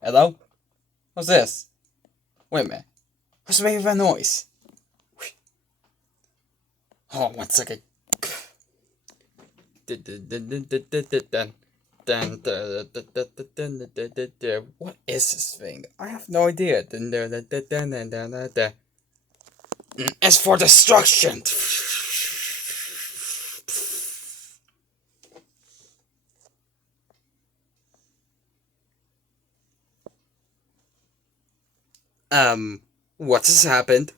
Hello? What's this? Wait a minute. What's making that noise? Hold on 1 second. What is this thing? I have no idea. It's for destruction. What has happened?